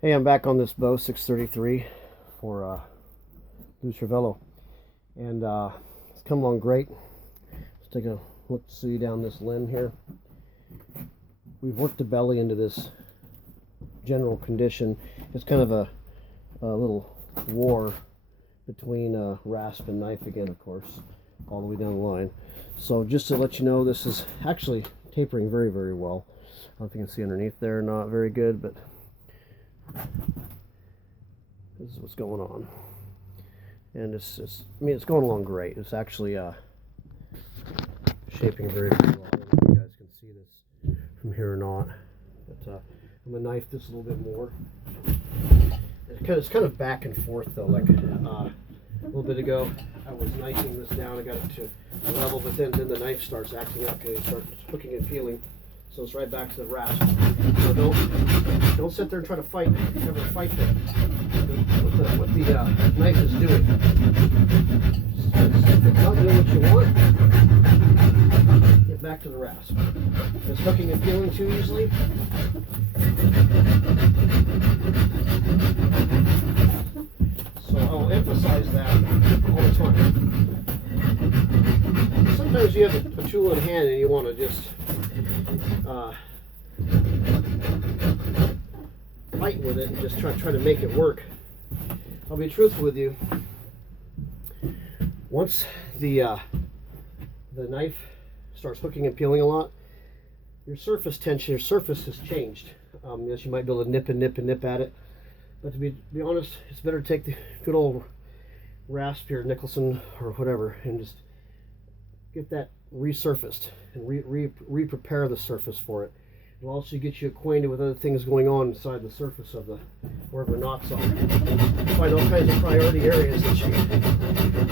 Hey, I'm back on this bow 633 for Blue Cervello, and it's come along great. Let's take a look-see down this limb here. We've worked the belly into this general condition. It's kind of a little war between rasp and knife again, of course, all the way down the line. So just to let you know, this is actually tapering very, very well. I don't know if you can see underneath there, not very good, but this is what's going on. And it's going along great. It's actually shaping very, very well. I don't know if you guys can see this from here or not, but I'm gonna knife this a little bit more. It's kind of back and forth though. Like a little bit ago, I was knifing this down. I got it to a level, but then the knife starts acting up. It starts hooking and peeling. So it's right back to the rasp. So don't sit there and try to fight. Never fight what the knife is doing. If it's not doing what you want, get back to the rasp. If it's hooking and peeling too easily, so I'll emphasize that all the time. Sometimes you have a tool in hand and you want to just fight with it and just try to make it work. I'll be truthful with you. Once the knife starts hooking and peeling a lot, your surface tension, your surface has changed. Yes, you might be able to nip at it, but to be honest, it's better to take the good old rasp here, Nicholson or whatever, and just get that resurfaced and re-prepare the surface for it. It'll also get you acquainted with other things going on inside the surface of the wherever knots are. Find all kinds of priority areas that you.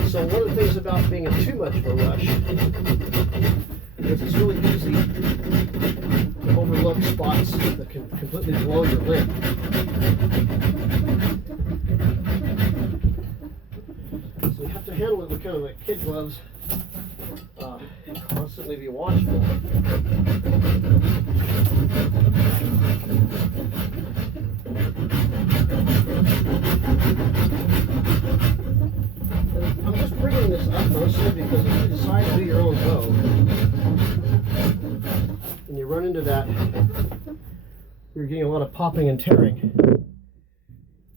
So one of the things about being in too much of a rush is it's really easy to overlook spots that can completely blow your limb. So you have to handle it with kind of like kid gloves. Constantly be watchful. I'm just bringing this up mostly because if you decide to do your own bow and you run into that, you're getting a lot of popping and tearing.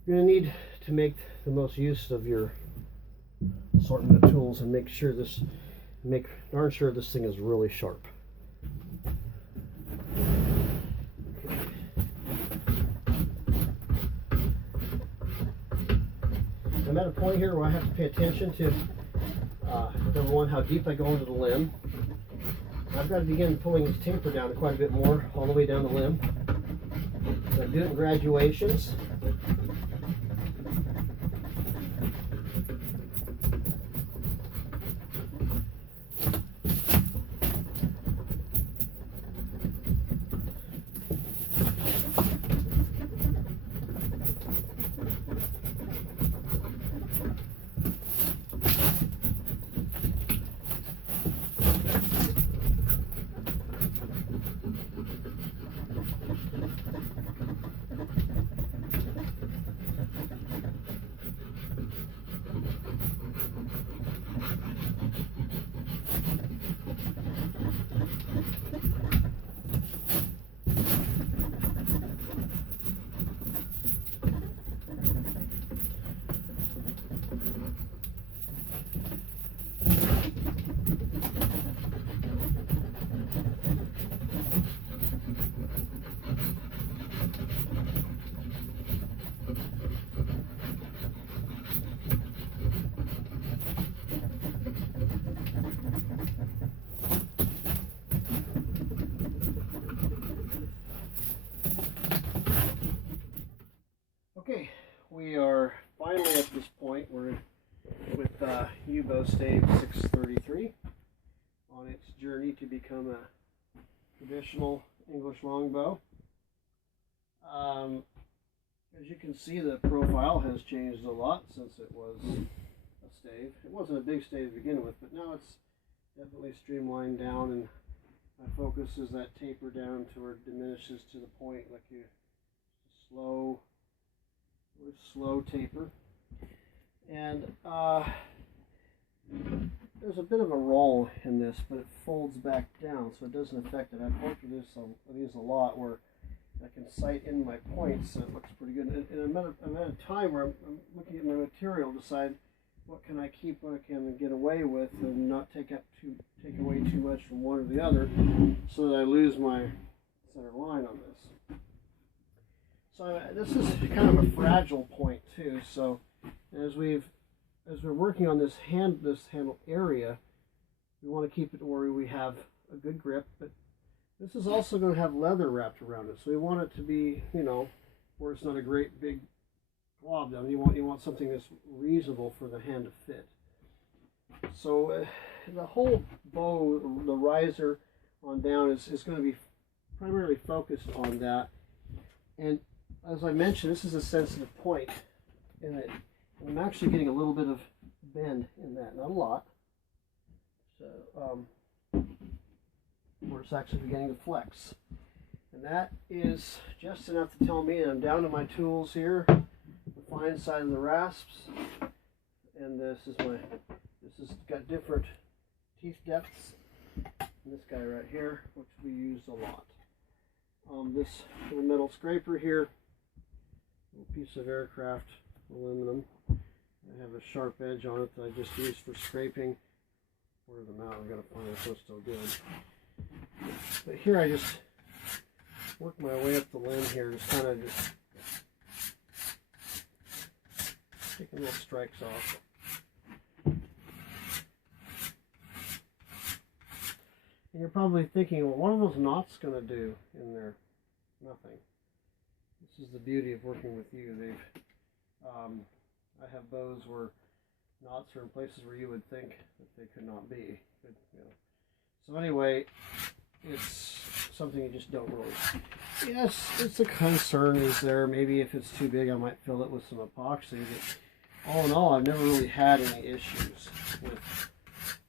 You're going to need to make the most use of your assortment of tools and make darn sure this thing is really sharp. I'm at a point here where I have to pay attention to number one, how deep I go into the limb. I've got to begin pulling this taper down quite a bit more, all the way down the limb. So I do it in graduations. Okay, we are finally at this point. We're with Yew Bowstave 633 on its journey to become a traditional English longbow. As you can see, the profile has changed a lot since it was a stave. It wasn't a big stave to begin with, but now it's definitely streamlined down, and my focus is that taper down to where it diminishes to the point like you slow with slow taper. And there's a bit of a roll in this, but it folds back down, so it doesn't affect it. I've worked with these a lot, where I can sight in my points, so it looks pretty good. And I'm at a time where I'm looking at my material, decide what can I keep, what I can get away with, and not take away too much from one or the other, so that I lose my center line on this. So this is kind of a fragile point too. So as we're working on this handle area, we want to keep it where we have a good grip, but this is also going to have leather wrapped around it. So we want it to be, you know, where it's not a great big glob down. You want something that's reasonable for the hand to fit. So the whole bow, the riser on down is going to be primarily focused on that. And as I mentioned, this is a sensitive point in it. I'm actually getting a little bit of bend in that, not a lot. So where it's actually beginning to flex. And that is just enough to tell me, and I'm down to my tools here, the fine side of the rasps. And this has got different teeth depths. And this guy right here, which we use a lot. This little metal scraper here, little piece of aircraft aluminum. I have a sharp edge on it that I just use for scraping. Where's the mount? I've got to find it so it's still good. But here I just work my way up the limb here, just kind of just taking little strikes off. And you're probably thinking, well, what are those knots going to do in there? Nothing. This is the beauty of working with you. I have bows where knots are in places where you would think that they could not be. But, you know. So anyway, it's something you just don't really. Yes, it's a concern is there. Maybe if it's too big, I might fill it with some epoxy. But all in all, I've never really had any issues with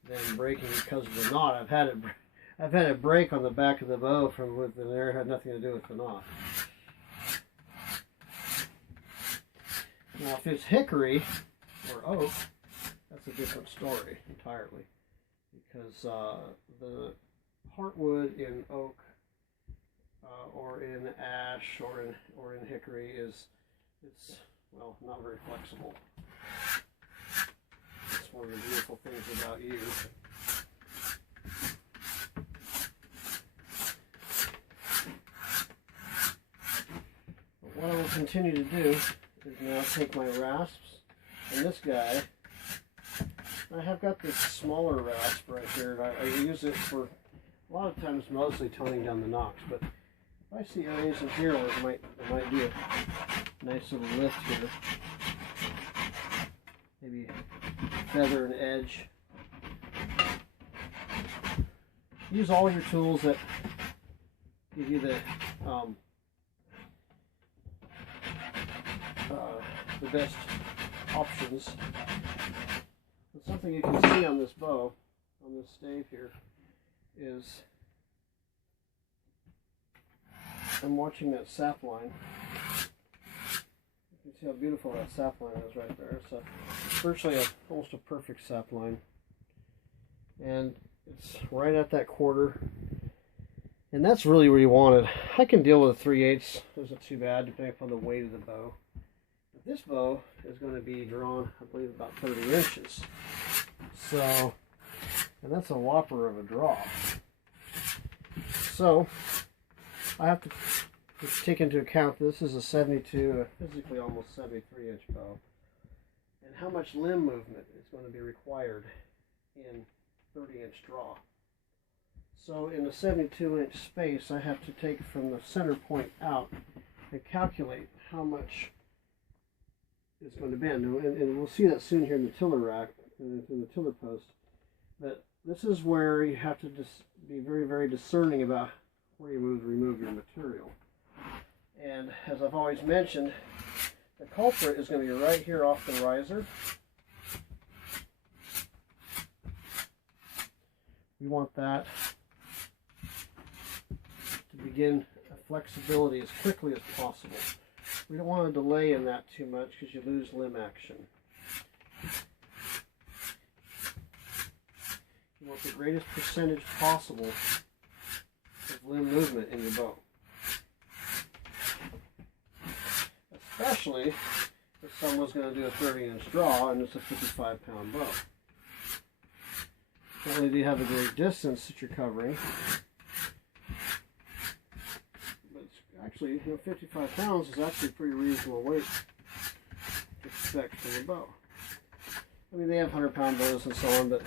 them breaking because of the knot. I've had it break on the back of the bow from with the air, had nothing to do with the knot. Now, if it's hickory or oak, that's a different story entirely, because the heartwood in oak or in ash or in hickory it's well, not very flexible. That's one of the beautiful things about you. But what I will continue to do is now take my rasps, and this guy, I have got this smaller rasp right here. I use it for a lot of times, mostly toning down the nocks, but if I see areas in here where it might be a nice little lift here, maybe feather an edge. Use all your tools that give you the best options. But something you can see on this bow, on this stave here, is I'm watching that sap line. You can see how beautiful that sap line is right there. It's virtually almost a perfect sap line. And it's right at that quarter. And that's really where you want it. I can deal with a 3/8. Isn't too bad, depending upon the weight of the bow. But this bow is going to be drawn, I believe, about 30 inches. So, and that's a whopper of a draw. So, I have to take into account this is a 72, physically almost 73-inch bow, and how much limb movement is going to be required in 30-inch draw. So in a 72-inch space, I have to take from the center point out and calculate how much it's going to bend. And we'll see that soon here in the tiller rack, in the tiller post. But this is where you have to just be very, very discerning about where you remove your material. And as I've always mentioned, the culprit is going to be right here off the riser. We want that to begin flexibility as quickly as possible. We don't want to delay in that too much because you lose limb action. You want the greatest percentage possible of limb movement in your bow. Especially if someone's going to do a 30-inch draw and it's a 55-pound bow. Not only do you have a great distance that you're covering, but it's actually, 55 pounds is actually a pretty reasonable weight to expect from a bow. I mean, they have 100-pound bows and so on, but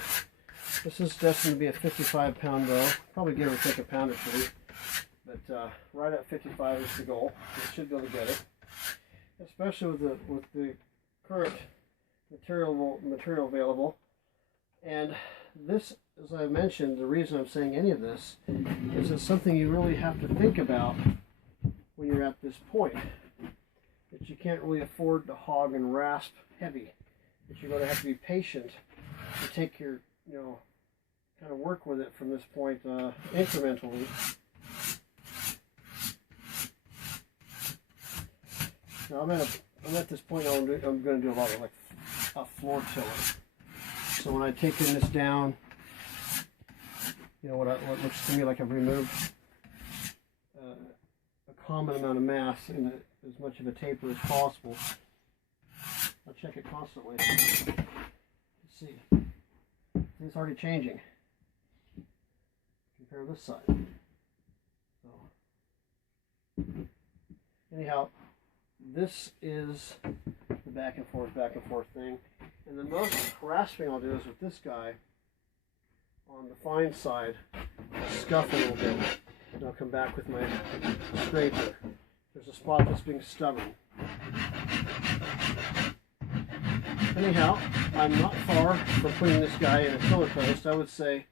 this is destined to be a 55-pound bow. Probably give or take a pound or two, but right at 55 is the goal. You should be able to get it, especially with the current material available. And this, as I mentioned, the reason I'm saying any of this is it's something you really have to think about when you're at this point. That you can't really afford to hog and rasp heavy. That you're going to have to be patient to take your, kind of work with it from this point incrementally. Now I'm at this point I'm going to do a lot of like a floor tiller. So when I take this down, what looks to me like I've removed a common amount of mass in as much of a taper as possible. I'll check it constantly. Let's see. It's already changing. Compare this side. So, anyhow, this is the back and forth thing. And the most rasping I'll do is with this guy on the fine side. I'll scuff a little bit. And I'll come back with my scraper. There's a spot that's being stubborn. Anyhow, I'm not far from putting this guy in a tiller post. I would say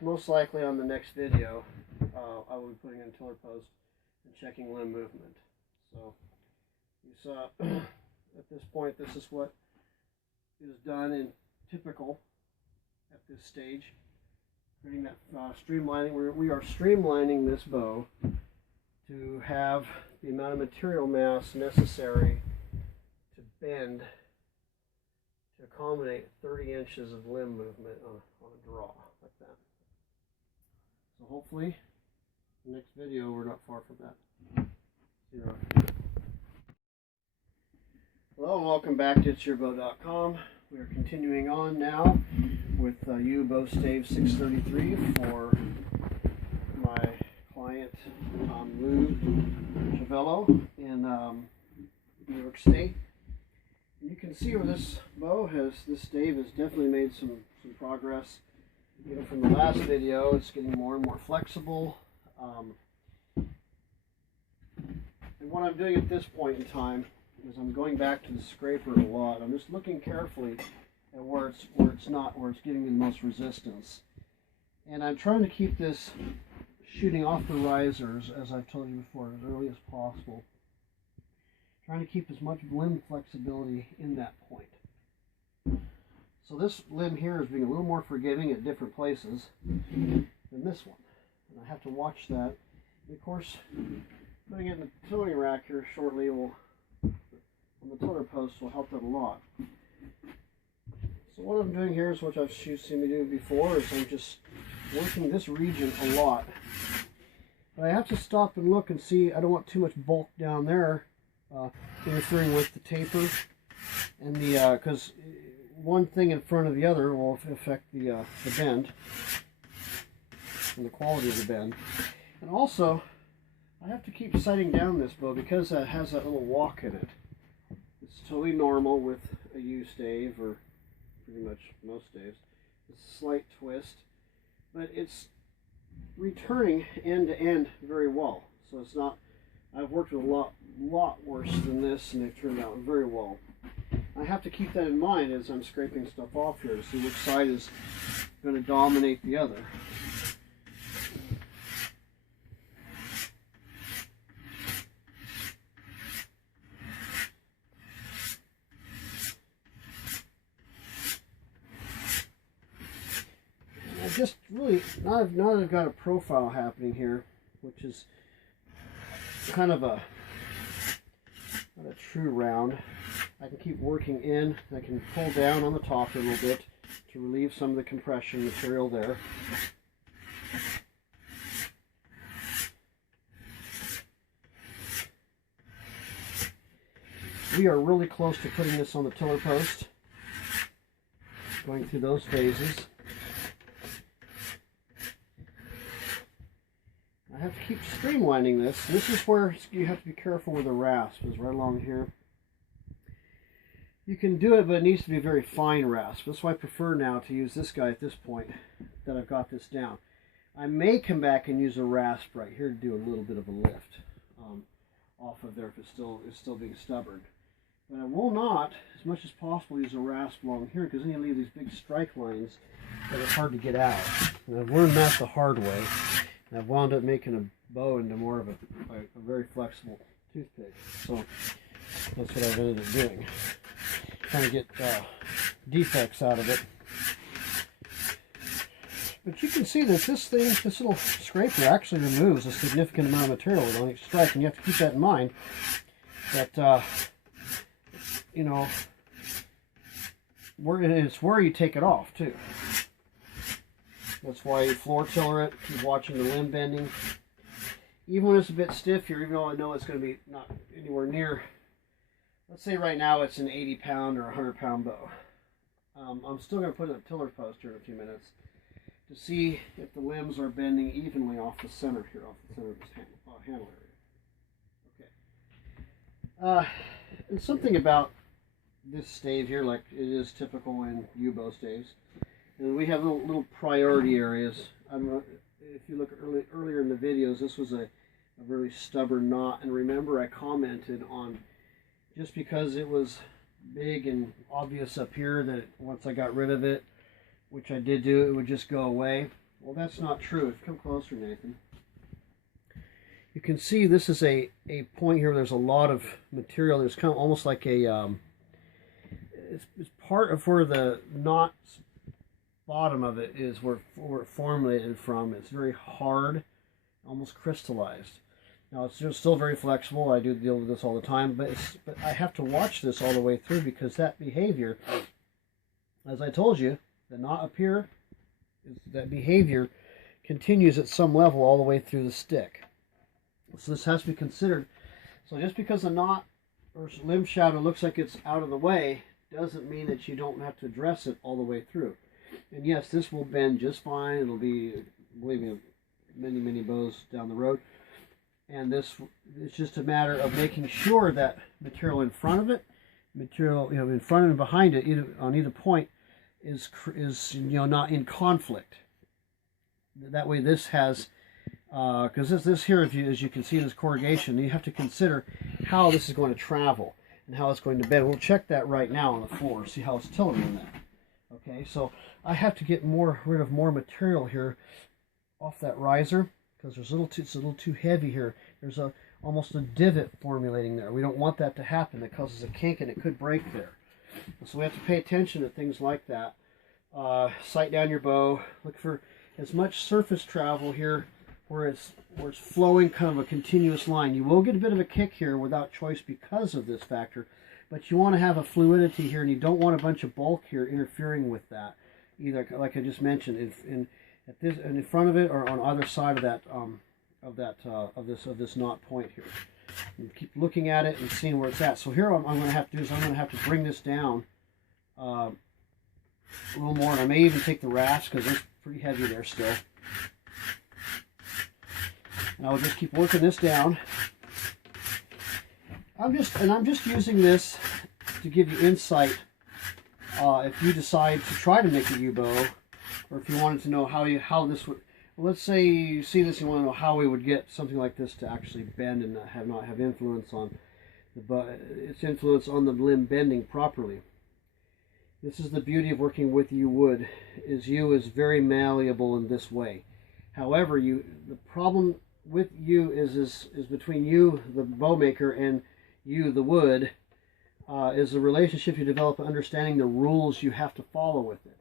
most likely on the next video I will be putting in a tiller post and checking limb movement. So you saw at this point this is what is done in typical at this stage. Creating that streamlining. We are streamlining this bow to have the amount of material mass necessary to bend to accommodate 30 inches of limb movement on a draw like that. So hopefully, the next video we're not far from that. See you around. Hello and welcome back to itsyourbow.com. We are continuing on now with Yew Bowstave 633 for my client Lou Chavello in New York State. You can see where this stave has definitely made some progress. From the last video, it's getting more and more flexible. And what I'm doing at this point in time is I'm going back to the scraper a lot. I'm just looking carefully at where it's getting the most resistance. And I'm trying to keep this shooting off the risers, as I've told you before, as early as possible. Trying to keep as much limb flexibility in that point. So this limb here is being a little more forgiving at different places than this one. And I have to watch that. And of course, putting it in the tilling rack here shortly on the tiller post will help that a lot. So what I'm doing here is what I've seen me do before, is I'm just working this region a lot. But I have to stop and look and see. I don't want too much bulk down there interfering with the taper and the because one thing in front of the other will affect the bend and the quality of the bend. And also, I have to keep sighting down this bow because it has that little walk in it. It's totally normal with a Yew stave, or pretty much most staves. It's a slight twist, but it's returning end to end very well. So it's not. I've worked with a lot worse than this, and they've turned out very well. I have to keep that in mind as I'm scraping stuff off here to see which side is going to dominate the other. I just really, now that I've got a profile happening here, which is kind of a not a true round. I can keep working in. I can pull down on the top a little bit to relieve some of the compression material there. We are really close to putting this on the tiller post. Going through those phases. I have to keep streamlining this. This is where you have to be careful with the rasp, is right along here. You can do it, but it needs to be very fine rasp. That's why I prefer now to use this guy at this point that I've got this down. I may come back and use a rasp right here to do a little bit of a lift off of there if it's still being stubborn. But I will not, as much as possible, use a rasp along here, because then you leave these big strike lines that are hard to get out. And I've learned that the hard way. And I've wound up making a bow into more of a very flexible toothpick. So that's what I've ended up doing. Trying to get defects out of it. But you can see that this little scraper actually removes a significant amount of material on each strike, and you have to keep that in mind. That you know, it's where you take it off too. That's why you floor tiller it, keep watching the limb bending. Even when it's a bit stiff here, even though I know it's going to be not anywhere near, let's say right now it's an 80 pound or 100 pound bow. I'm still going to put in a tiller post here in a few minutes to see if the limbs are bending evenly off the center here, off the center of this handle area. Okay. And something about this stave here, like it is typical in Yew Bowstaves, and we have little priority areas. If you look earlier in the videos, this was a very stubborn knot, and remember I commented on just because it was big and obvious up here that once I got rid of it, which I did do, it would just go away. Well, that's not true. Come closer, Nathan. You can see this is a point here where there's a lot of material. There's kind of almost like a it's part of where the knot bottom of it is where it formulated from. It's very hard, almost crystallized. Now it's still very flexible. I do deal with this all the time, but I have to watch this all the way through, because that behavior, as I told you, the knot up here, that behavior continues at some level all the way through the stick. So this has to be considered. So just because a knot or limb shadow looks like it's out of the way doesn't mean that you don't have to address it all the way through. And yes, this will bend just fine. It'll be, believe me, many bows down the road. And it's just a matter of making sure that material in front of it, material in front and behind it, on either point, is not in conflict. That way, this has, because this here, as you can see, this corrugation, you have to consider how this is going to travel and how it's going to bend. We'll check that right now on the floor, see how it's tilting in that. Okay, so I have to get rid of more material here off that riser, because it's a little too heavy here. There's almost a divot formulating there. We don't want that to happen. That causes a kink and it could break there. So we have to pay attention to things like that. Sight down your bow. Look for as much surface travel here where it's flowing kind of a continuous line. You will get a bit of a kick here without choice because of this factor, but you want to have a fluidity here, and you don't want a bunch of bulk here interfering with that either, like I just mentioned, in front of it or on either side of this knot point here. And keep looking at it and seeing where it's at. So here I'm going to have to do is I'm going to have to bring this down a little more, and I may even take the rasp because it's pretty heavy there still. And I will just keep working this down. I'm just using this to give you insight if you decide to try to make a yew bow, or if you wanted to know how this would. Well, let's say you see this and you want to know how we would get something like this to actually bend and not have influence on its influence on the limb bending properly. This is the beauty of working with yew wood. Yew is very malleable in this way. However, the problem with yew is between you, the bow maker, and you, the wood, is the relationship you develop, understanding the rules you have to follow with it.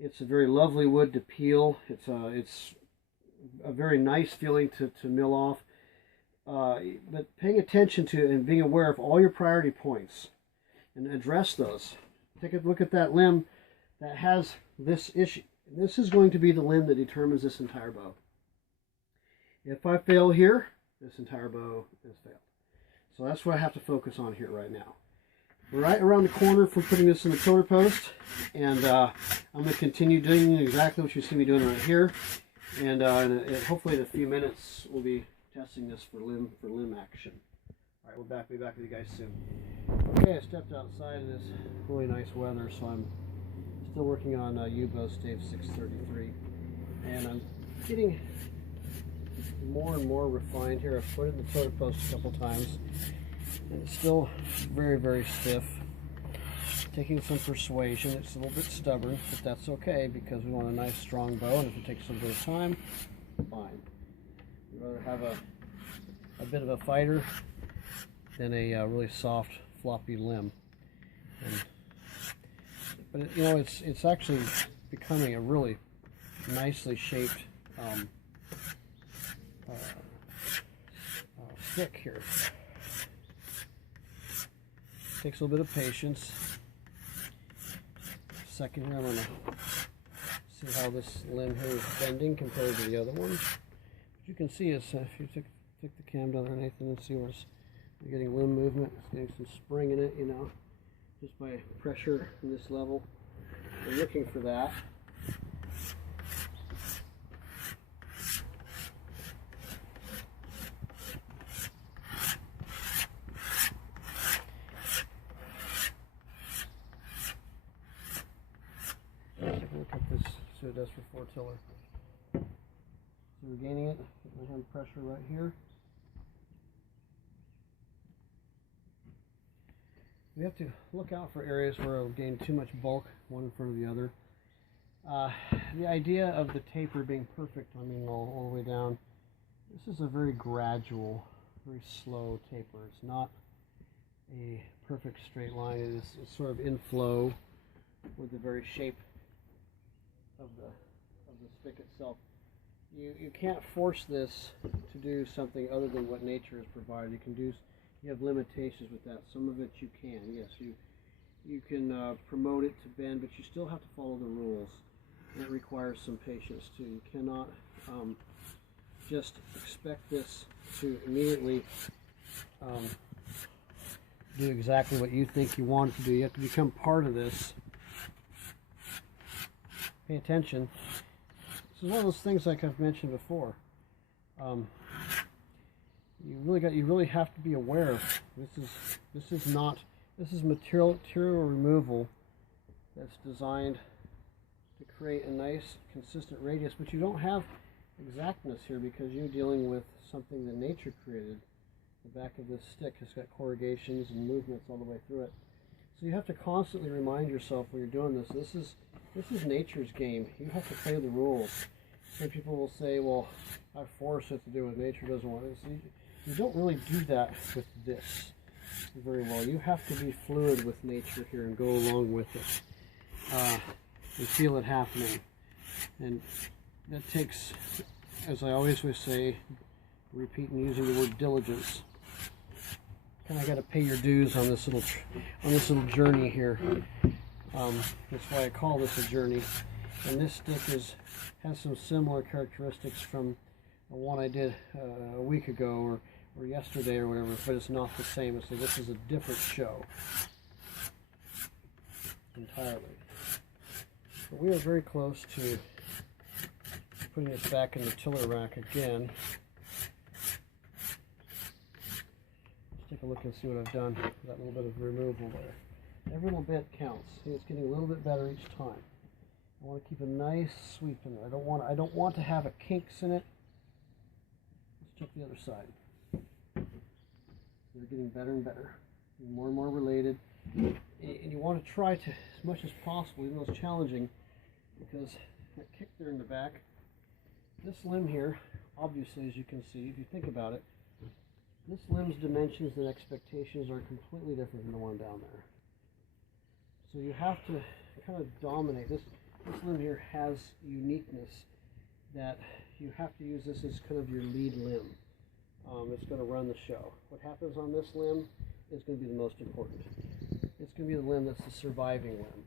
It's a very lovely wood to peel. It's a very nice feeling to mill off. but paying attention to and being aware of all your priority points and address those. Take a look at that limb that has this issue. This is going to be the limb that determines this entire bow. If I fail here, this entire bow has failed. So that's what I have to focus on here right now. We're right around the corner from putting this in the pillar post, and I'm going to continue doing exactly what you see me doing right here. And hopefully in a few minutes we'll be testing this for limb action. All right, we'll be back with you guys soon. Okay, I stepped outside in this really nice weather, so I'm still working on Yew Bowstave 633, and I'm getting more and more refined here. I've put it in the pillar post a couple times, and it's still very, very stiff. Taking some persuasion. It's a little bit stubborn, but that's okay because we want a nice strong bow, and if it takes a bit of time, fine. We'd rather have a bit of a fighter than a really soft, floppy limb. But you know, it's actually becoming a really nicely shaped stick here. Takes a little bit of patience. Second here, I'm going to see how this limb here is bending compared to the other one. What you can see is if you take the cam down there, Nathan, and see where you're getting limb movement, it's getting some spring in it, you know, just by pressure in this level. We're looking for that. Look at this, see what it does for 4-tiller. So we're gaining it, put my hand pressure right here. We have to look out for areas where it'll gain too much bulk, one in front of the other. The idea of the taper being perfect, I mean all the way down, this is a very gradual, very slow taper. It's not a perfect straight line. It's sort of in flow with the very shape of the stick itself. You can't force this to do something other than what nature has provided. You have limitations with that. Some of it you can, yes, you can promote it to bend, but you still have to follow the rules, and it requires some patience too. You cannot just expect this to immediately do exactly what you think you want it to do. You have to become part of this. Pay attention. This is one of those things like I've mentioned before. You really have to be aware. This is material removal that's designed to create a nice consistent radius, but you don't have exactness here because you're dealing with something that nature created. The back of this stick has got corrugations and movements all the way through it. So you have to constantly remind yourself when you're doing this. This is nature's game. You have to play the rules. Some people will say, well, I force it to do what nature doesn't want it. So you don't really do that with this very well. You have to be fluid with nature here and go along with it and feel it happening. And that takes, as I always would say, repeat and using the word diligence. Kind of got to pay your dues on this little journey here. That's why I call this a journey. And this stick has some similar characteristics from one I did a week ago or yesterday or whatever, but it's not the same. So this is a different show entirely. But we are very close to putting this back in the tiller rack again. Let's take a look and see what I've done with that little bit of removal there. Every little bit counts. See, it's getting a little bit better each time. I want to keep a nice sweep in there. I don't want to have a kinks in it. Let's check the other side. They're getting better and better, more and more related. And you want to try to, as much as possible, even though it's challenging, because that kick there in the back, this limb here, obviously, as you can see, if you think about it, this limb's dimensions and expectations are completely different than the one down there. So you have to kind of dominate. This limb here has uniqueness that you have to use this as kind of your lead limb. it's going to run the show. What happens on this limb is going to be the most important. It's going to be the limb that's the surviving limb.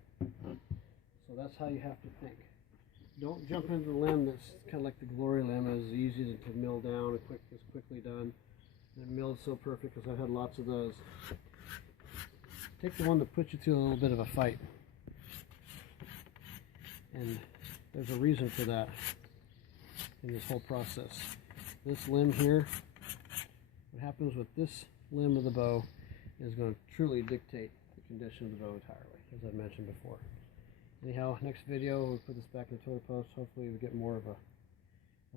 So that's how you have to think. Don't jump into the limb that's kind of like the glory limb, is easy to mill down and is quickly done. And it milled so perfect because I've had lots of those. Take the one that puts you through a little bit of a fight. And there's a reason for that in this whole process. This limb here, what happens with this limb of the bow is going to truly dictate the condition of the bow entirely, as I mentioned before. Anyhow, next video we'll put this back in the tiller post. Hopefully we get more of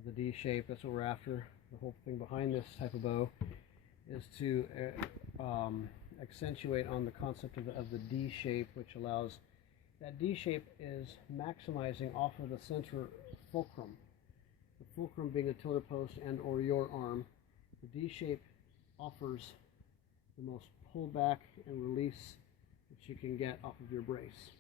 the D shape. That's what we're after. The whole thing behind this type of bow is to accentuate on the concept of the D shape, which allows that D shape is maximizing off of the center fulcrum. The fulcrum being a tiller post and or your arm. The D shape offers the most pullback and release that you can get off of your brace.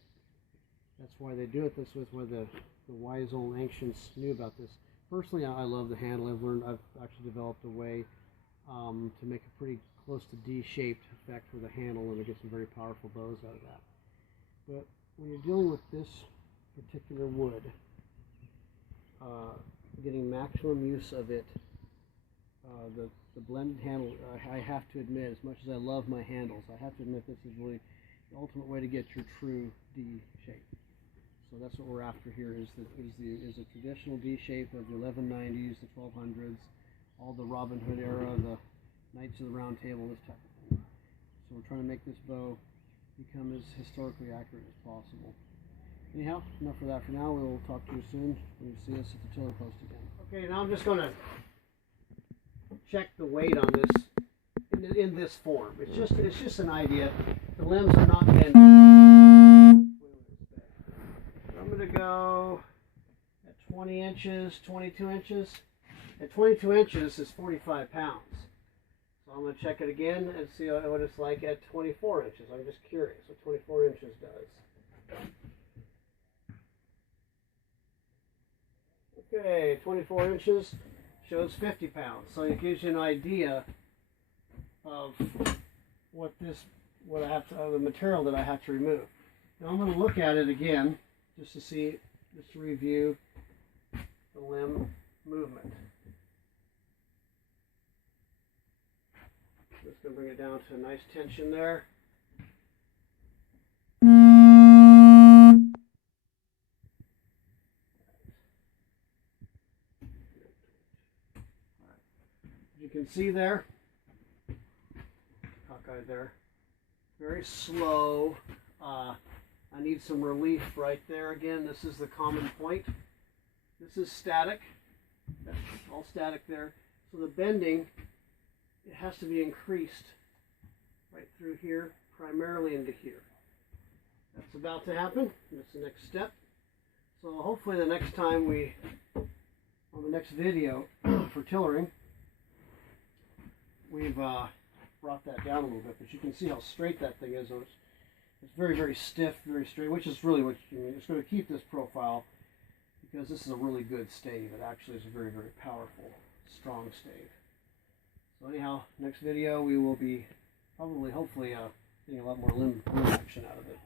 That's why they do it this way. It's why the wise old ancients knew about this. Personally, I love the handle. I've actually developed a way to make a pretty close to D-shaped effect with a handle, and to get some very powerful bows out of that. But when you're dealing with this particular wood, getting maximum use of it, the blended handle, I have to admit, as much as I love my handles, I have to admit this is really the ultimate way to get your true D shape. So that's what we're after here, is the traditional D shape of the 1190s, the 1200s, all the Robin Hood era, the Knights of the Round Table, this type of thing. So we're trying to make this bow become as historically accurate as possible. Anyhow, enough of that for now. We will talk to you soon when you see us at the tiller post again. Okay, now I'm just going to check the weight on this in this form. It's just an idea. The limbs are not bent. I'm going to go at 20 inches, 22 inches. At 22 inches is 45 pounds. So I'm going to check it again and see what it's like at 24 inches. I'm just curious what 24 inches does. Okay, 24 inches shows 50 pounds. So it gives you an idea of the material that I have to remove. Now I'm going to look at it again just to review the limb movement. Just going to bring it down to a nice tension there. You can see there, cockeyed there, very slow. I need some relief right there. Again, this is the common point. This is static. That's all static there. So the bending, it has to be increased right through here, primarily into here. That's about to happen. That's the next step. So hopefully the next time on the next video for tillering, we've brought that down a little bit, but you can see how straight that thing is. It's very, very stiff, very straight, which is really what you mean. It's going to keep this profile because this is a really good stave. It actually is a very, very powerful, strong stave. So anyhow, next video we will be hopefully getting a lot more limb action out of it.